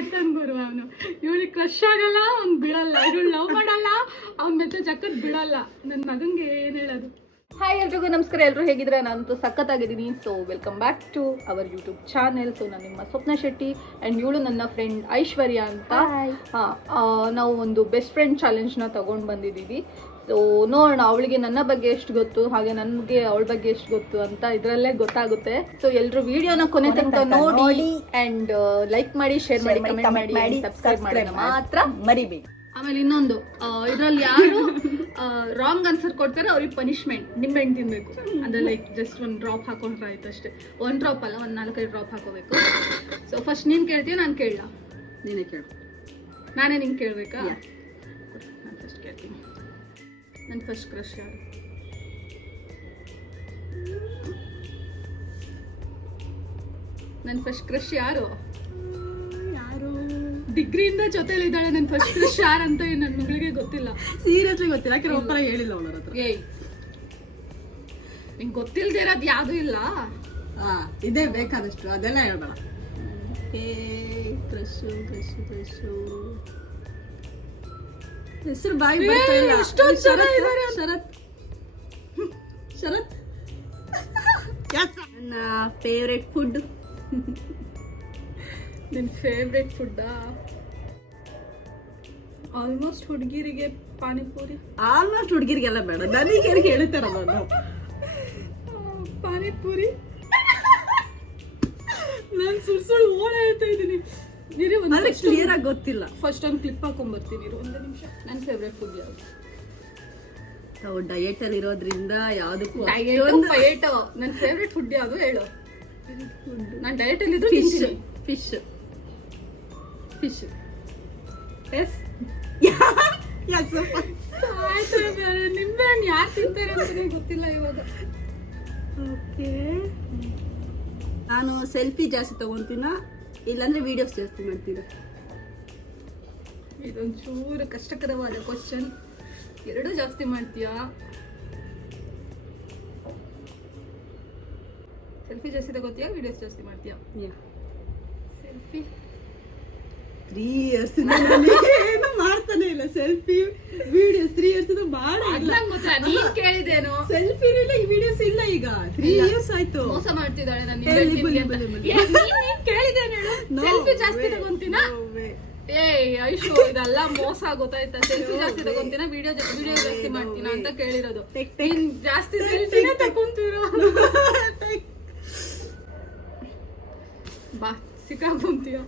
ಆಯ್ತಾನ್ ಗುರು ಅವನು. ಇವಳಿಗೆ ಕ್ರಶ್ ಆಗಲ್ಲ, ಅವ್ನು ಬಿಡಲ್ಲ, ಇವಳು ಲವ್ ಮಾಡಲ್ಲ, ಅವ್ನ ಮೆಸೇಜ್ ಹಾಕೋದ್ ಬಿಡಲ್ಲ. ನನ್ನ ಮಗಂಗೆ ಏನ್ ಹೇಳೋದು. ಹಾಯ್ ಎಲ್ರಿಗೂ ನಮಸ್ಕಾರ. ಎಲ್ಲರೂ ಹೇಗಿದ್ರೆ? ನಾನಂತೂ ಸಖತ್ತಾಗಿದ್ದೀನಿ. So welcome back to our YouTube channel. So ನಾನು ನಿಮ್ಮ ಸ್ವಪ್ನ ಶೆಟ್ಟಿ ಆ್ಯಂಡ್ ಇವಳು ನನ್ನ ಫ್ರೆಂಡ್ ಐಶ್ವರ್ಯ ಅಂತ. ನಾವು ಒಂದು ಬೆಸ್ಟ್ ಫ್ರೆಂಡ್ ಚಾಲೆಂಜ್ನ ತಗೊಂಡು ಬಂದಿದ್ದೀವಿ. ಸೊ ನೋಡೋಣ ಅವಳಿಗೆ ನನ್ನ ಬಗ್ಗೆ ಎಷ್ಟು ಗೊತ್ತು, ಹಾಗೆ ನನಗೆ ಅವಳ ಬಗ್ಗೆ ಎಷ್ಟು ಗೊತ್ತು ಅಂತ ಇದರಲ್ಲೇ ಗೊತ್ತಾಗುತ್ತೆ. ಸೊ ಎಲ್ಲರೂ ವಿಡಿಯೋನ ಕೊನೆ ತನಕ ನೋಡಿ ಆ್ಯಂಡ್ ಲೈಕ್ ಮಾಡಿ, ಶೇರ್ ಮಾಡಿ, ಕಮೆಂಟ್ ಮಾಡಿ, ಸಬ್ಸ್ಕ್ರೈಬ್ ಮಾಡೋಣ ಮಾತ್ರ ಮರಿಬೇಡಿ. ಆಮೇಲೆ ಇನ್ನೊಂದು, ಇದರಲ್ಲಿ ಯಾರು ರಾಂಗ್ ಆನ್ಸರ್ ಕೊಡ್ತಾರೆ ಅವ್ರಿಗೆ ಪನಿಷ್ಮೆಂಟ್ ನಿಂಬೆಹಣ್ಣು ತಿನ್ಬೇಕು. ಅಂದ್ರೆ ಲೈಕ್ ಜಸ್ಟ್ ಒಂದು ಡ್ರಾಪ್ ಹಾಕೊಂಡ್ರೆ ಆಯ್ತು ಅಷ್ಟೇ. ಒಂದು ಡ್ರಾಪ್ ಅಲ್ಲ, ಒಂದು 4-5 ಡ್ರಾಪ್ ಹಾಕೋಬೇಕು. ಸೊ ಫಸ್ಟ್ ನೀನು ಕೇಳ್ತೀಯ, ನಾನು ಕೇಳಲ್ಲ? ನೀನೇ ಕೇಳು. ನಾನೇ ನಿಂಗೆ ಕೇಳಬೇಕಾ? ನಾನು ಫಸ್ಟ್ ಕೇಳ್ತೀನಿ. ನನ್ನ ಫಸ್ಟ್ ಕ್ರಶ್ ಯಾರು? ನನ್ನ ಫಸ್ಟ್ ಕ್ರಶ್ ಯಾರು? ಡಿಗ್ರಿಯಿಂದ ಜೊತೆಲಿದ್ದಾಳೆ. ನನ್ನ ಫಸ್ಟ್ ಕ್ರಶ್ ಯಾರು ಅಂತ ನನ್ನ ಮಗಳಿಗೆ ಗೊತ್ತಿಲ್ಲ. ಸೀರಿಯಸ್ಲಿ ಗೊತ್ತಿಲ್ಲ, ಯಾಕೆ ಒಬ್ಬರ ಹೇಳಿಲ್ಲ ಅವಳ ಹತ್ರ. ಏಯ್, ನಿಂಗೆ ಗೊತ್ತಿಲ್ಲದೆ ಇರೋದು ಯಾವುದೂ ಇಲ್ಲ. ಇದೇ ಬೇಕಾದಷ್ಟು, ಅದೆಲ್ಲ ಹೇಳ್ಬೇಡ. ಕ್ರಶು ಕ್ರಶು ಕ್ರಶು ಹೆಸರು ಬಾಯಿ ಬರ್ತಾ ಇಲ್ಲ. ಎಷ್ಟೊಂದು ಜನ ಇದ್ದಾರೆ. ಶರತ್ ಶರತ್ ನನ್ನ ಫೇವ್ರೆಟ್ ಫುಡ್. ನಿನ್ನ ಫೇವ್ರೆಟ್ ಫುಡ್ಡಾ? ಆಲ್ಮೋಸ್ಟ್ ಹುಡುಗಿರಿಗೆ ಪಾನಿಪುರಿ. ಆಲ್ಮೋಸ್ಟ್ ಹುಡುಗಿರಿಗೆಲ್ಲ ಬೇಡ, ನನಗೆ ಹೇಳ್ತಾರಲ್ಲ ನಾನು ಪಾನಿಪುರಿ. ನಾನು ಸುಳ್ಳು ಓಡ್ ಹೇಳ್ತಾ ಇದ್ದೀನಿ. ಕ್ಲಿಯರ್ ಆಗಿ ಗೊತ್ತಿಲ್ಲ. ಫಸ್ಟ್ ಒಂದು ಕ್ಲಿಪ್ ಹಾಕೊಂಡ್ಬರ್ತೀನಿ, ಒಂದು ನಿಮಿಷ. ನನ್ನ ಫೇವ್ರೆಟ್ ಫುಡ್ ಯಾವುದು? ನಾವು ಡಯಟ್ ಅಲ್ಲಿ ಇರೋದ್ರಿಂದ ಯಾವುದಕ್ಕೂ ಡಯಟ್. ನನ್ನ ಫೇವ್ರೆಟ್ ಫುಡ್ ಯಾವುದು ಹೇಳು? ನಾನು ಡಯಟ್ ಅಲ್ಲಿ ಇದ್ರು ಫಿಶ್ ಫಿಶ್. ಎಸ್ ನಿಂಬೆಹಣ್ಣು ಯಾರು ತಿಂತಾರೆ ಅಂತ ಗೊತ್ತಿಲ್ಲ ಇವಾಗ. ಓಕೆ, ನಾನು ಸೆಲ್ಫಿ ಜಾಸ್ತಿ ತಗೊಂತೀನ, ಇಲ್ಲಾಂದ್ರೆ ವಿಡಿಯೋಸ್ ಜಾಸ್ತಿ ಮಾಡ್ತೀರ? ಇದೊಂಚೂರು ಕಷ್ಟಕರವಾದ ಕ್ವಶನ್. ಎರಡೂ ಜಾಸ್ತಿ ಮಾಡ್ತೀಯಾ? ಸೆಲ್ಫಿ ಜಾಸ್ತಿ ತಗೋತೀಯಾ, ವಿಡಿಯೋಸ್ ಜಾಸ್ತಿ ಮಾಡ್ತೀಯಾ? ಸೆಲ್ಫಿ 3 years ಏನು ಮಾಡ್ತಾನೆ ಇಲ್ಲ. Selfie videos 3 years ಕೇಳಿದೇನು? ಸೆಲ್ಫಿ ಇಲ್ಲ, ವಿಡಿಯೋಸ್ ಇಲ್ಲ. ಈಗ 3 years ಆಯ್ತು. ಮೋಸ ಮಾಡ್ತಿದ್ದಾಳೆ. ಸೆಲ್ಫಿ ಜಾಸ್ತಿ ತಗೊಂತೀನ? ಏಯ್ ಐಶು, ಇದೆಲ್ಲ ಮೋಸ ಗೊತ್ತಾಯ್ತಾ? ಸೆಲ್ಫಿ ಜಾಸ್ತಿ ತಗೊಂತೀನ, ವಿಡಿಯೋ ಜಾಸ್ತಿ ಮಾಡ್ತೀನ ಅಂತ ಕೇಳಿರೋದು. ಜಾಸ್ತಿ ಸೆಲ್ಫಿನ ತಗೊಂತೀರ? ಬಾ, ಸಿಕ್ಕಾಕೊಂತೀಯ.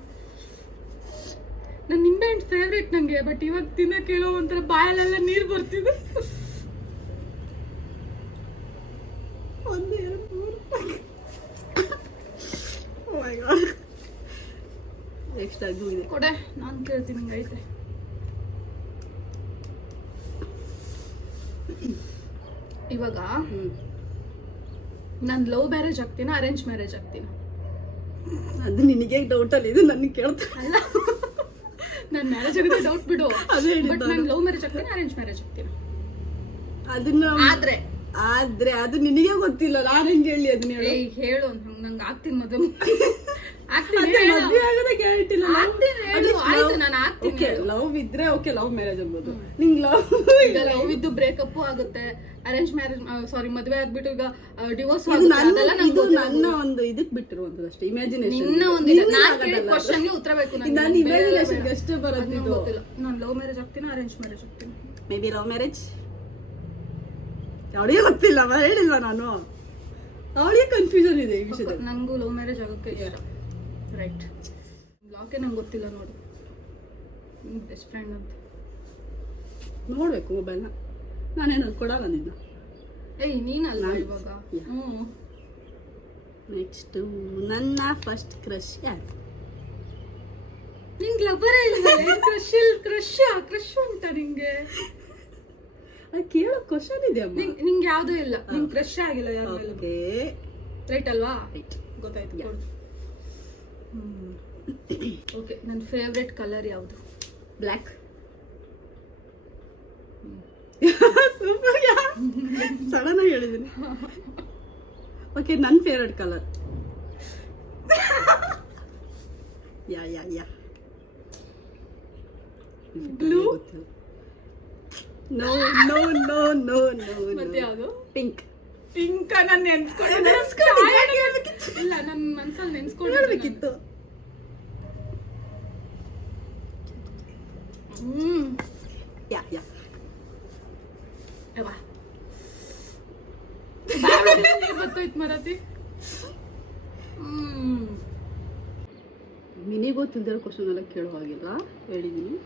ನನ್ನ ನಿಂಬೆಹಣ್ಣು ಫೇವ್ರೇಟ್ ನಂಗೆ, ಬಟ್ ಇವಾಗ ತಿನ್ನಕ್ಕೆ ಏನೋ ಒಂಥರ ಬಾಯಲ್ಲೆಲ್ಲ ನೀರು ಬರ್ತಿದೆ. ನೆಕ್ಸ್ಟ್ ಅದು ಇದೆ ಕೊಡೆ, ನಾನು ಕೇಳ್ತೀನಿ. ಹಿಂಗೈತೆ. ಇವಾಗ ನಾನು ಲವ್ ಮ್ಯಾರೇಜ್ ಆಗ್ತೀನ, ಅರೇಂಜ್ ಮ್ಯಾರೇಜ್ ಆಗ್ತೀನ? ಅದು ನಿನಗೆ ಡೌಟ್ ಅಲ್ಲಿ, ಇದು ನನಗೆ ಕೇಳ್ತಾ ಅಲ್ಲ. ನಾನು ಮ್ಯಾರೇಜ್ ಆಗಿದೆ ಡೌಟ್ ಬಿಡು. ಬಟ್ ನಾನು ಲವ್ ಮ್ಯಾರೇಜ್ ಆಗ್ತೀನಿ, ಅರೇಂಜ್ ಮ್ಯಾರೇಜ್ ಆಗ್ತೀನಿ? ಅದನ್ನ ಆದ್ರೆ ಅದು ನಿನಗೆ ಗೊತ್ತಿಲ್ಲ, ನಾನು ಹೆಂಗೆ ಹೇಳಿ ಅದನ್ನ? ಹೇಳು. ನಂಗೆ ಆಗ್ತೀನಿ, ಮದುವೆ ಮದುವೆ ಆಗೋದೇ ಗ್ಯಾರಂಟಿ ಇಲ್ಲ. ನಾನು ಆಗ್ತೀನಿ. ಲವ್ ಇದ್ರೆ ಓಕೆ, ಲವ್ ಮ್ಯಾರೇಜ್ ಅನ್ಬೋದು. ನಿಂಗೆ ಲವ್ ಇದ್ದು ಬ್ರೇಕಪ್ ಆಗುತ್ತೆ. ಅರೇಂಜ್ ಮ್ಯಾರೇಜ್, ಸಾರಿ, ಮದುವೆ ಆಗ್ಬಿಟ್ಟು ಈಗ ಡಿವೋರ್ಸ್. ಇದು ನನ್ನ ಒಂದು ಇದಕ್ ಬಿಟ್ಟಿರುವಂತದ್ದು ಅಷ್ಟೇ, ಇಮ್ಯಾಜಿನೇಷನ್. ಕ್ವಶನ್ಗೆ ಉತ್ತರ ಬೇಕು. ನಾನು ಇಮ್ಯಾಜಿನೇಷನ್ ಅಷ್ಟೇ ಬರೋದು. ನಾನು ಲವ್ ಮ್ಯಾರೇಜ್ ಆಗ್ತೀನಿ, ಅರೇಂಜ್ ಮ್ಯಾರೇಜ್ ಆಗ್ತೀನಿ? May be love marriage. ಅವಳಿಗೆ ಗೊತ್ತಿಲ್ಲ, ಹೇಳಿಲ್ವಾ ನಾನು? ಅವಳಿಗೆ ಕನ್ಫ್ಯೂಷನ್ ಇದೆ ಈ ವಿಷಯದಲ್ಲಿ. ನಂಗೂ ಲವ್ ಮ್ಯಾರೇಜ್ ಆಗೋಕ್ಕೆ ರೈಟ್. ಲಾಕೆ ನಂಗೆ ಗೊತ್ತಿಲ್ಲ ನೋಡು. ಬೆಸ್ಟ್ ಫ್ರೆಂಡ್ ಅಂತ ನೋಡ್ಬೇಕು ಮೊಬೈಲ್ನ. ನಾನೇನದು ಕೊಡಲ್ಲ ನಿನ್ನ. ಏಯ್, ನೀನಲ್ಲ ಇವಾಗ. ನೆಕ್ಸ್ಟ್ ನನ್ನ ಫಸ್ಟ್ ಕ್ರಶ್ ಯಾರು? ನಿಂಗೆ ಲವರ್ ಕ್ರಶ್ ಉಂಟಾ ನಿಂಗೆ? ಅದು ಕೇಳೋ ಕ್ವಶನ್ ಇದೆ ಅಮ್ಮ. ನಿಂಗೆ ಯಾವುದೂ ಇಲ್ಲ, ನಿಂಗೆ ಕ್ರಶ್ ಆಗಿಲ್ಲ ಯಾರು? ಓಕೆ, ರೈಟ್ ಅಲ್ವಾ? ರೈಟ್, ಗೊತ್ತಾಯ್ತು. ಓಕೆ, ನನ್ನ ಫೇವ್ರೆಟ್ ಕಲರ್ ಯಾವುದು? ಬ್ಲ್ಯಾಕ್. ಸೂಪರ್, ಸಡನ್ ಆಗಿ ಹೇಳಿದ್ದೀನಿ. ಓಕೆ, ನನ್ನ ಫೇವ್ರೆಟ್ ಕಲರ್ ಯಾ Blue? No no no no no ಮತ್ತೆ ಯಾವುದು? ಪಿಂಕ್. ಪಿಂಕ್ ನಾನು ನೆನ್ಸ್ಕೊಂಡೆ. ಇಲ್ಲ ನನ್ನ ಮನ್ಸಲ್ಲಿ ನೆನ್ಸ್ಕೊಂಡೆ. ಹೇಳ್ಬೇಕಿತ್ತು. ಯಾ ಯಾ ಗೊತ್ತಾಯ್ತು ಮರತಿ. ನಿನಗೆ ಗೊತ್ತಿದ್ದ ಕ್ವಶನ್ ಎಲ್ಲ ಕೇಳೋ ಹಾಗಿಲ್ಲ, ಹೇಳಿದ್ದೀನಿ.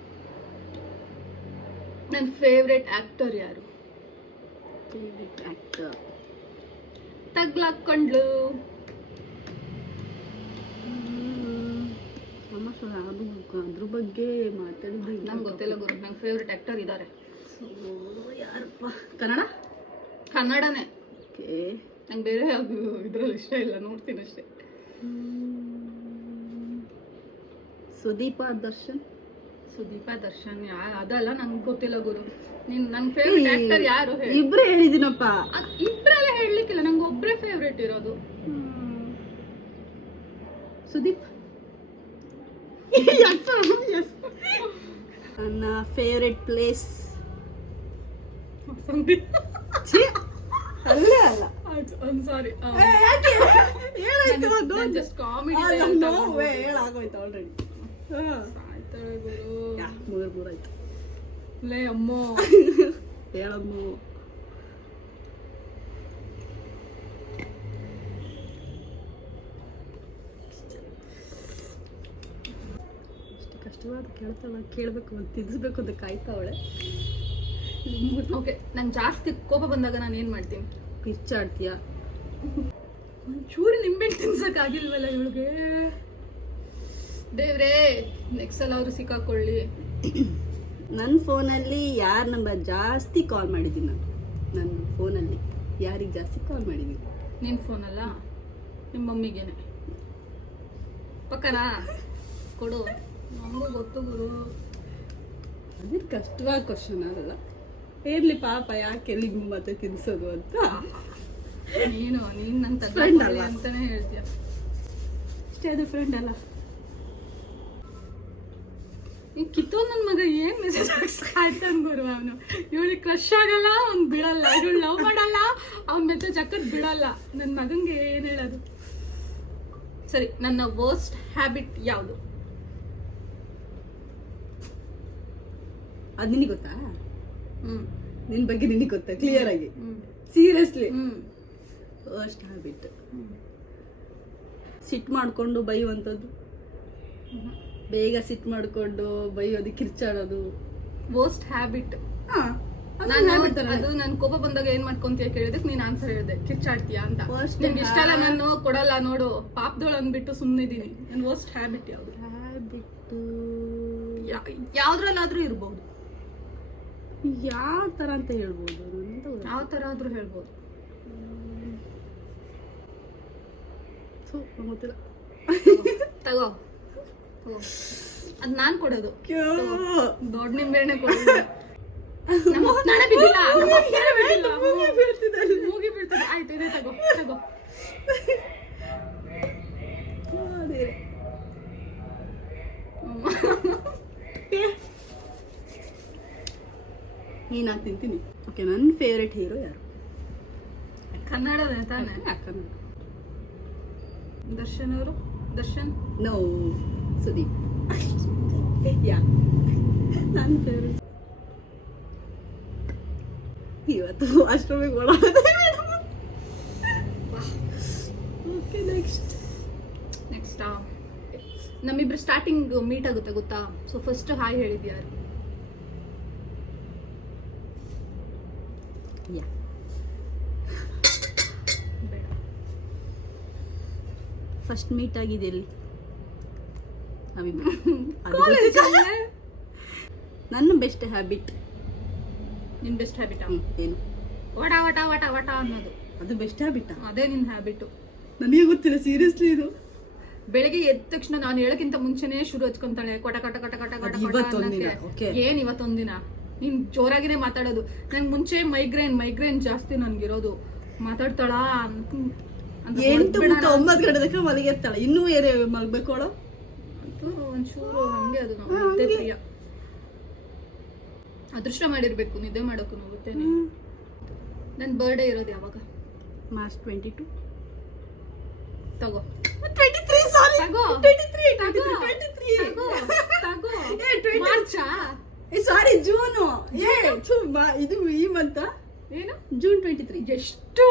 ನನ್ನ ಫೇವ್ರೆಟ್ ಆಕ್ಟರ್ ಯಾರು? ಫೇವ್ರೆಟ್ ಆಕ್ಟರ್ ತಗ್ಲಾಕೊಂಡ್ಲು. ಅದ್ರ ಬಗ್ಗೆ ಮಾತಾಡಿದ್ರೆ ನಂಗೆ ಗೊತ್ತಿಲ್ಲ ಗುರು. ನಂಗೆ ಫೇವ್ರೆಟ್ ಆಕ್ಟರ್ ಇದ್ದಾರೆ. ಯಾರಪ್ಪ? ಕನ್ನಡ? ಕನ್ನಡನೇ. ಓಕೆ. ನಂಗೆ ಬೇರೆ ಯಾವುದು ಇದ್ರಲ್ಲಿ ಇಷ್ಟ ಇಲ್ಲ, ನೋಡ್ತೀನಿ ಅಷ್ಟೇ. ಸುದೀಪ ದರ್ಶನ್? ಸುದೀಪ ದರ್ಶನ್ ಅದಲ್ಲ, ನಂಗೆ ಗೊತ್ತಿಲ್ಲ ಗುರು. ನನ್ನ ಫೇವ್ರೆಟ್ ಆಕ್ಟರ್ ಯಾರು ಹೇಳಿ? ಇಬ್ರೇ ಹೇಳಿದಿನಪ್ಪ. ಇಬ್ರೆಲ್ಲ ಹೇಳಲಿಕ್ಕಿಲ್ಲ, ನಂಗೆ ಒಬ್ಬರೇ ಫೇವ್ರೆಟ್ ಇರೋದು. ಸುದೀಪ್. ನನ್ನ ಫೇವ್ರೆಟ್ ಪ್ಲೇಸ್ ಅಲ್ಲ ಅಲ್ಲ, ಸಾರಿ, ಜಸ್ಟ್ ಕಾಮಿಡಿ. ಹೇಳಾಗೋಯ್ತು ಆಲ್ರೆಡಿ. ಮೂರ್ ಆಯ್ತು. ಲೇ ಅಮ್ಮೋ ಹೇಳಮ್ಮು. ಎಷ್ಟು ಕಷ್ಟವಾದ ಕೇಳ್ತಾಳ, ಕೇಳಬೇಕು ಅಂತ ತಿದ್ಸ್ಬೇಕು ಅಂತ ಕಾಯ್ತಾವಳೆ. ಓಕೆ, ನಂಗೆ ಜಾಸ್ತಿ ಕೋಪ ಬಂದಾಗ ನಾನು ಏನು ಮಾಡ್ತೀನಿ? ಕಿಚ್ಚಾಡ್ತೀಯ? ಒಂಚೂರು ನಿಂಬೆಹಣ್ಣು ತಿನ್ಸಕ್ಕಾಗಿಲ್ವಲ್ಲ ಇವಳಿಗೆ. ದೇವ್ರೇ, ನೆಕ್ಸ್ಟ್ ಸಲ ಅವರು ಸಿಕ್ಕಾಕೊಳ್ಳಿ. ನನ್ನ ಫೋನಲ್ಲಿ ಯಾರ ನಂಬರ್ ಜಾಸ್ತಿ ಕಾಲ್ ಮಾಡಿದ್ದೀನಿ ನಾನು? ನನ್ನ ಫೋನಲ್ಲಿ ಯಾರಿಗೆ ಜಾಸ್ತಿ ಕಾಲ್ ಮಾಡಿದ್ದೀನಿ? ನಿನ್ನ ಫೋನಲ್ಲ, ನಿಮ್ಮ ಮಮ್ಮಿಗೇನೆ. ಪಕ್ಕನಾ ಕೊಡು, ನಮಗೂ ಗೊತ್ತು ಗುರು. ಅದೇ ಕಷ್ಟವಾದ ಕ್ವಶನ್ ಅಲ್ಲ. ಇರ್ಲಿ ಪಾಪ, ಯಾಕೆ ಎಲ್ಲಿಗೂ ಮತ್ತೆ ತಿನ್ಸೋದು ಅಂತ. ನೀನು ನನ್ನ ಫ್ರೆಂಡ್ ಅಲ್ಲ ಅಂತಾನೆ ಹೇಳ್ತೀಯ. ಅಷ್ಟೇ, ಅದು ಫ್ರೆಂಡ್ ಅಲ್ಲ. ಈ ಕಿತ್ತು ನನ್ನ ಮಗ ಏನ್ ಮೆಸೇಜ್ ಆಯ್ತಾನ ಗುರು. ಅವನು ಇವಳಿಗೆ ಕ್ರಶ್ ಆಗಲ್ಲ, ಅವ್ನು ಬಿಡಲ್ಲ, ಇವಳು ಲವ್ ಮಾಡಲ್ಲ, ಅವ್ನ ಮೆಸೇಜ್ ಹಾಕೋದು ಬಿಡಲ್ಲ. ನನ್ನ ಮಗಂಗೆ ಏನು ಹೇಳೋದು? ಸರಿ, ನನ್ನ ವರ್ಸ್ಟ್ ಹ್ಯಾಬಿಟ್ ಯಾವುದು? ಅದು ನಿನಗೆ ಗೊತ್ತಾ? ನಿನ್ನ ಬಗ್ಗೆ ನಿನಗೆ ಗೊತ್ತಾ ಕ್ಲಿಯರ್ ಆಗಿ? ಸೀರಿಯಸ್ಲಿ? ವರ್ಸ್ಟ್ ಹ್ಯಾಬಿಟ್ ಸಿಟ್ ಮಾಡ್ಕೊಂಡು ಬೈಯುವಂಥದ್ದು, ಬೇಗ ಸಿಟ್ ಮಾಡ್ಕೊಂಡು ಬೈಯೋದು, ಕಿರ್ಚಾಡೋದು. Worst habit. ಅದು ನನ್ ಕೋಪ ಬಂದಾಗ ಏನ್ ಮಾಡ್ಕೊಂತೀಯ ಕೇಳಿದಕ್ಕೆ ನೀನ್ ಆನ್ಸರ್ ಹೇಳಿದೆ, ಕಿರ್ಚಾಡ್ತೀಯಾ ಅಂತ. ನಿಮ್ಗೆ ಇಷ್ಟ ಅಲ್ಲ, ನಾನು ಕೊಡಲ್ಲ ನೋಡು, ಪಾಪದೋಳು ಅಂದ್ಬಿಟ್ಟು ಸುಮ್ಮನಿದ್ದೀನಿ. ನನ್ ವರ್ಸ್ಟ್ ಹ್ಯಾಬಿಟ್ ಯಾವ್ದು? ಯಾವ್ದ್ರಲ್ಲಾದ್ರೂ ಇರ್ಬೋದು. ಯಾವ ತರ ಅಂತ ಹೇಳ್ಬೋದು? ಯಾವ ತರ ಆದ್ರೂ ಹೇಳ್ಬೋದು. ಗೊತ್ತಿಲ್ಲ. ತಗೋ, ಅದ್ ನಾನ್ ಕೊಡೋದು. ದೊಡ್ಡ ನಿಂಬೆಣ್ಣೆ ಕೊಡೋದು. ಮೂಗಿ ಬೀಳ್ತದೆ. ಆಯ್ತು, ಇದೇ ತಗೋ ತಗೋ. ನೀನು ತಿಂತೀನಿ. ಓಕೆ, ನನ್ನ ಫೇವ್ರೆಟ್ ಹೀರೋ ಯಾರು? ಕನ್ನಡದ ತಾನೆ? ಕನ್ನಡ. ದರ್ಶನ್ ಅವರು? ದರ್ಶನ್? ನೋ, ಸುದೀಪ್. ಯಾ, ನನ್ನ ಫೇವ್ರೆಟ್. ಇವತ್ತು ಅಷ್ಟೊಂದು ಓಡಾಡೋದು. ಓಕೆ, ನೆಕ್ಸ್ಟ್ ನಮ್ಮಿಬ್ರು ಸ್ಟಾರ್ಟಿಂಗ್ ಮೀಟ್ ಆಗುತ್ತೆ ಗೊತ್ತಾ? ಸೊ ಫಸ್ಟ್ ಹಾಯ್ ಹೇಳಿದ್ಯಾರು? ಯಾ, ಫಸ್ಟ್ ಮೀಟ್ ಆಗಿದೆ ಎಲ್ಲಿ? ನನ್ನ ಬೆಸ್ಟ್ ಹ್ಯಾಬಿಟ್. ನಿನ್ ಬೆಸ್ಟ್ ಹ್ಯಾಬಿಟ್ ಏನು? ವಟ ವಟ ವಟ ವಟ ಅನ್ನೋದು. ಅದು ಬೆಸ್ಟ್ ಹ್ಯಾಬಿಟ್? ಅದೇ ನಿನ್ ಹ್ಯಾಬಿಟ್. ನನಗೆ ಗೊತ್ತಿಲ್ಲ, ಸೀರಿಯಸ್ಲಿ. ಇದು ಬೆಳಿಗ್ಗೆ ಎದ್ದ ತಕ್ಷಣ ನಾನು ಹೇಳಕ್ಕಿಂತ ಮುಂಚೆನೆ ಶುರು ಹಚ್ಕೊಂತಾಳೆ, ಕೊಟ ಕಟ ಕಟ ಕಟ ಕಟ. ಏನ್ ಇವತ್ತೊಂದಿನ ನೀನ್ ಜೋರಾಗಿನೇ ಮಾತಾಡೋದು. ನಂಗೆ ಮುಂಚೆ ಮೈಗ್ರೇನ್ ಜಾಸ್ತಿ ನನ್ಗಿರೋದು. ಮಾತಾಡ್ತಾಳ 8-9 ಗಂಟೆ ತನಕ ಮಲಗಿರ್ತಾಳೆ. ಇನ್ನೂ ಏನೇ ಮಲ್ಬೇಕು ಅವಳು? ಒಂಚೂರು ಹಂಗೆ ಅದು. ನಮ್ಮ ಪ್ರಿಯ ಅದೃಷ್ಟ ಮಾಡಿರ್ಬೇಕು ನಿದ್ದೆ ಮಾಡೋಕ್ಕೂ ಗೊತ್ತೇನೆ. ನನ್ನ ಬರ್ಡೇ ಇರೋದು ಯಾವಾಗ? ಮಾರ್ಚ್ 22. ತಗೋ 23 ಸಾರಿ ತಗೋ 23 ತಗೋ 23 ತಗೋ ತಗೋ. ಏ, 20 ಮಾರ್ಚಾ? ಸಾರಿ ಜೂನು. ಇದು ಈ ಮಂತ ಏನು? ಜೂನ್ 23. ಎಷ್ಟು?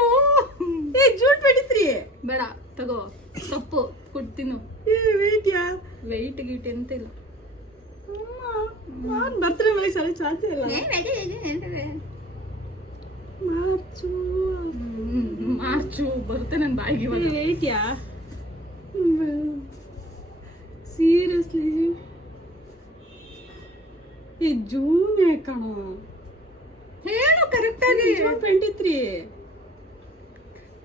ಜೂನ್ 23. ಬೇಡ ತಗೋ, ತಪ್ಪು ಕೊಡ್ತೀನು. ವೇಟ್ ಯಾ ವೆಯ್ಟ್ ಗೀಟ್ ಎಂತ ಇಲ್ಲ. ನಾನು ಬರ್ತಾರೆ ಸರಿ ಚಾನ್ಸ್ ಇಲ್ಲ. ಮಾರ್ಚು ಮಾರ್ಚು ಬರುತ್ತೆ ನನ್ನ ಬಾಯಿಗೆ ಇವಾಗ. ವೇಟ್ ಯಾ ಸೀರಿಯಸ್ಲಿ ಈ ಜೂನ್ ಕಣ. ಹೇಳು ಕರೆಕ್ಟ್ ಆಗಿ. ಜೂನ್ 23.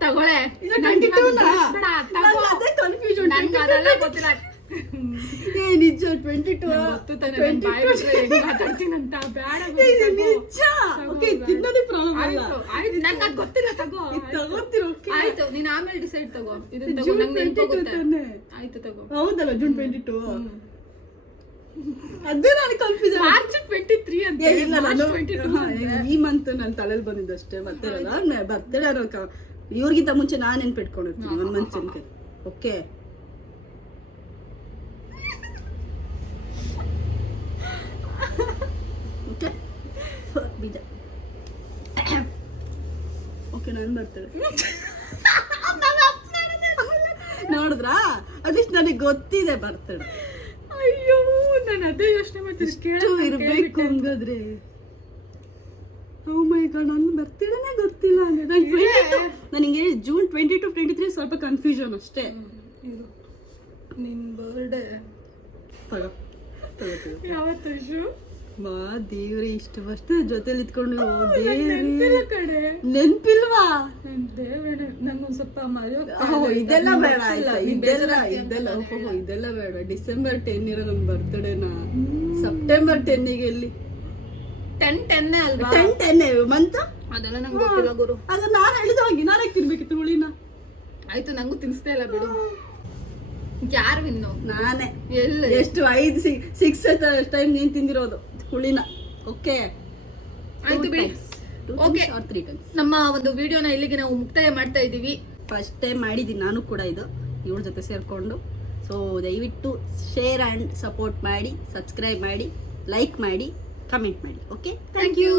ತಗೊಳೆ. ಇದು 22 ನಾ? ಬೇಡ, ತಗೋ. ಅದೇ ಕನ್ಫ್ಯೂಷನ್. ನನ್ಗೆ ಅದೆಲ್ಲ ಗೊತ್ತಿಲ್ಲ. ನಿಜ 22. ಗೊತ್ತು ತಾನೆ, ನನ್ ಬಾಯಿ ಬಿಟ್ರೆ ಹೆಂಗ್ ಮಾತಾಡ್ತೀನಂತ. ಬೇಡ ಗುರು, ತಗೋ. ನಿಜ. ಓಕೆ, ತಿನ್ನೋದೇ ಪ್ರಾಬ್ಲಮ್ ಅಲ್ಲ. ಆಯ್ತು, ನಂಗೆ ಅದು ಗೊತ್ತಿಲ್ಲ. ತಗೋ. ತಗೋತೀರ. ಓಕೆ ಆಯ್ತು, ನೀನ್ ಆಮೇಲೆ ಡಿಸೈಡ್ ತಗೋ. ಇದನ್ನ ತಗೋ, ಜೂನ್ ನಂಗೆ 22 ನೆನ್ಪೋಗುತ್ತೆ. ತಾನೆ. ಆಯ್ತು ತಗೋ. ಹೌದಲ್ಲ ಜೂನ್ 22. ಅದೇ ನಾನು ಕನ್ಫ್ಯೂಷನ್. ಮಾರ್ಚ್ 23 ಅಂತ. ಇಲ್ಲ ಮಾರ್ಚ್ ನಾನು 22 ಈ ಮಂತ್ ನನ್ನ ತಲೆಯಲ್ಲಿ ಬಂದಿದ್ದಷ್ಟೇ. ಬರ್ತಡೇ ಇವ್ರಿಗಿಂತ ಮುಂಚೆ ನಾನು ನೆನ್ಪಿಟ್ಕೊಂಡಿರ್ತೀನಿ 1 ಮಂತ್ ತನಕ. ಓಕೆ ಓಕೆ ಬೀಜ. ಓಕೆ ನಾನು ಬರ್ತೇನೆ. ನೋಡಿದ್ರಾ, ಅದಿಷ್ಟು ನನಗೆ ಗೊತ್ತಿದೆ ಬರ್ತೇನೆ. ಅಯ್ಯೋ, ನಾನು ಅದೇ ಯೋಚನೆ ಮಾಡ್ತೀನಿ. ಇರ್ಬೇಕು ಹಂಗಾದ್ರೆ. ಓ ಮೈ ಗಾಡ್, ನನ್ನ ಬರ್ತಡೇನೇ ಗೊತ್ತಿಲ್ಲ ಅಂದ್ರೆ. ನನಗೆ ಜೂನ್ 22 23 ಸ್ವಲ್ಪ ಕನ್ಫ್ಯೂಷನ್ ಅಷ್ಟೇ. ನಿನ್ ಬರ್ಡೇ ತಗೋ ತಗೋ ತಗೋ. ಯಾವತ್ತು ಶು? ಮಾ ದೇವ್ರಿ, ಇಷ್ಟು ವರ್ಷ ಜೊತೆಲಿ ಇದ್ಕೊಂಡು ನೆನ್ಪಿಲ್ಲ ಕಡೆ. ನೆನ್ಪಿಲ್ವಾ? ದೇವ್ರೆ, ನಂಗೊಂದ್ ಸ್ವಲ್ಪ ಮರೆಯೋ. ಇದೆಲ್ಲ ಬೇಡ ಆಯ್ತಾ, ಇದೆಲ್ಲ ಬೇಡ. ಡಿಸೆಂಬರ್ 10 ಇರೋ ನನ್ ಬರ್ತಡೇನಾ ಸೆಪ್ಟೆಂಬರ್ 10ಗೆ ಎಲ್ಲಿ? 10 ಅಲ್ವಾ? 10 ಮಂತ್ ಅದೆಲ್ಲ ನಂಗೆ ಗೊತ್ತಿಲ್ಲ ಗುರು. ಅದ ನಾನು ಹೇಳಿದ ಹೋಗಿ ನಾನೇ ತಿನ್ಬೇಕಿತ್ತು ಹುಳಿನ. ಆಯ್ತು, ನಂಗೂ ತಿನ್ಸ್ತಾ ಇಲ್ಲ ಬಿಡು. ಯಾರು ಇನ್ನು? ನಾನೇ. ಎಲ್ಲ ಎಷ್ಟು 6 ಟೈಮ್ ನೀನ್ ತಿಂದಿರೋದು ಹುಳಿನ. ಓಕೆ ಆಯ್ತು ಬಿಡಿ. Okay, 3 times. ನಮ್ಮ ಒಂದು ವಿಡಿಯೋನ ಇಲ್ಲಿಗೆ ನಾವು ಮುಕ್ತಾಯ ಮಾಡ್ತಾ ಇದೀವಿ. ಫಸ್ಟ್ ಟೈಮ್ ಮಾಡಿದ್ದೀನಿ ನಾನು ಕೂಡ ಇದು ಇವ್ರ ಜೊತೆ ಸೇರ್ಕೊಂಡು. ಸೊ ದಯವಿಟ್ಟು ಶೇರ್ ಆ್ಯಂಡ್ ಸಪೋರ್ಟ್ ಮಾಡಿ, ಸಬ್ಸ್ಕ್ರೈಬ್ ಮಾಡಿ, ಲೈಕ್ ಮಾಡಿ, ಕಮೆಂಟ್ ಮಾಡಿ. Okay, thank you.